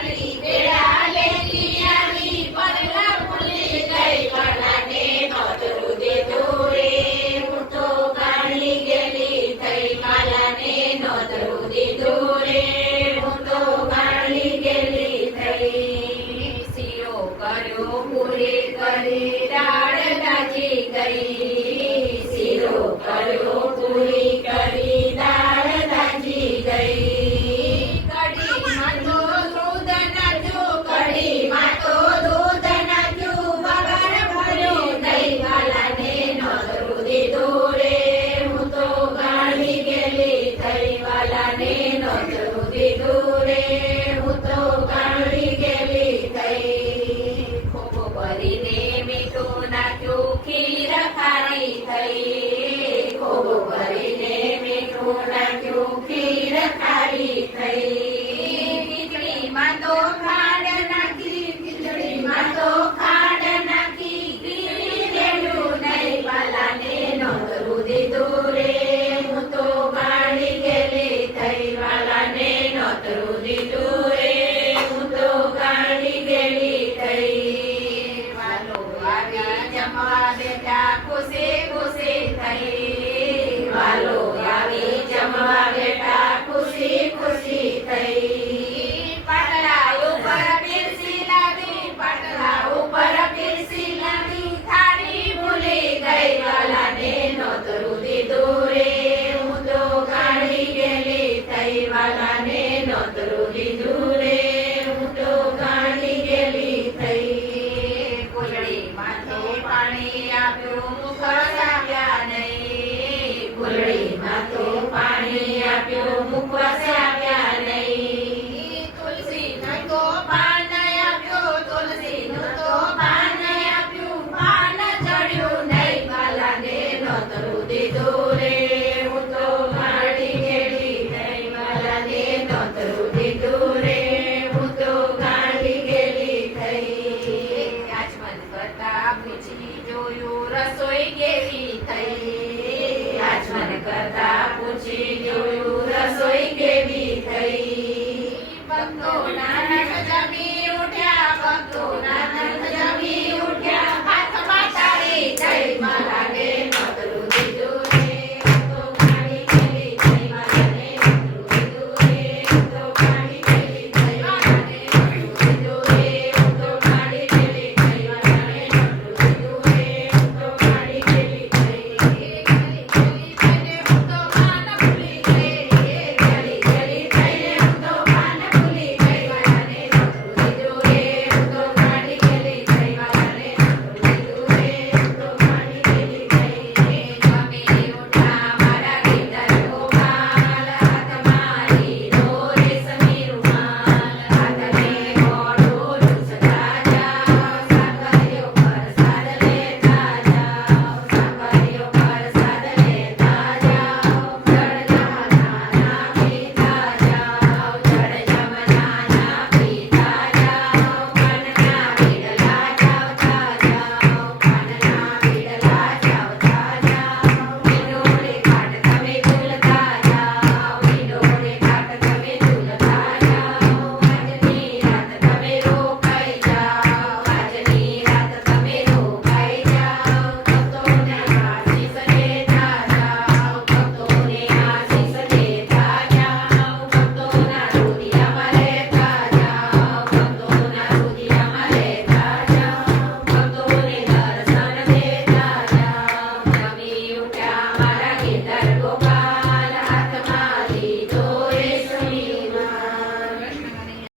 ખાલી બેડા લેતી આવી પડલા ભૂલી ગઈ વાલાને નોતરું દીધું રે હું તો ગાળી ગેલી થઈ વાલાને નોતરું દીધું રે હું તો ગાળી ગેલી થઈ શીરો કર્યો પૂરી કરી દાળ દાજી ગઈ શીરો કર્યો પૂરી કરી દાળ દાજી ગઈ કઢીમાં તો દૂધ નાખ્યું કઢીમાં તો દૂધ નાખ્યું વગર ભર્યું દહીં વાલાને નોતરું દીધું રે હું તો ગાળી ગેલી થઈ વાલાને નોતરું દીધું રે હું તો ગાળી ગેલી થઈ ખૂબ ભરીને મીઠું નાખ્યું ખીર ખારી થઈ ખૂબ ભરીને મીઠું નાખ્યું ખીર ખારી થઈ ખીચડીમાં તો ખાંડ નાખી ખીચડીમાં તો ખાંડ નાખી ઘી રેડ્યું નહીં વાલાને નોતરું દીધું રે હું તો ગાળી ગેલી થઈ વાલાને નોતરું દીધું રે હું તો ગાળી ગેલી થઈ વાલો આવી જમવા બેઠા ખુશી ખુશી થઈ વાલો આવી જમવા બેઠા ખુશી ખુશી થઈ પાટલા ઉપર પીરસી લાવી પાટલા ઉપર પીરસી લાવી થાળી ભૂલી ગઈ વાલાને નોતરું દીધું રે હું તો ગાળી ગેલી થઈ વાલાને નોતરું દીધું રે હું તો ગાળી ગેલી થઈ ફૂલડીમાં તો પાણી આપ્યું મુખ સાવ્યા નહીં ફૂલડીમાં તો પાણી આપ્યું મુખ સાવ્યા નહીં તુલસીનું તો પાન આપ્યું તુલસીનું તો પાન આપ્યું પાન ચડ્યું નહીં વાલાને નોતરું દીધું રે હું તો ગાળી ગેલી થઈ વાલાને નોતરું દીધું રે હું તો ગાળી ગેલી થઈ આચમન કરતા પૂછી જોયું રસોઈ કેવી થઈ આચમન કરતા પૂછી જોયું રસોઈ કેવી થઈ ભક્તોના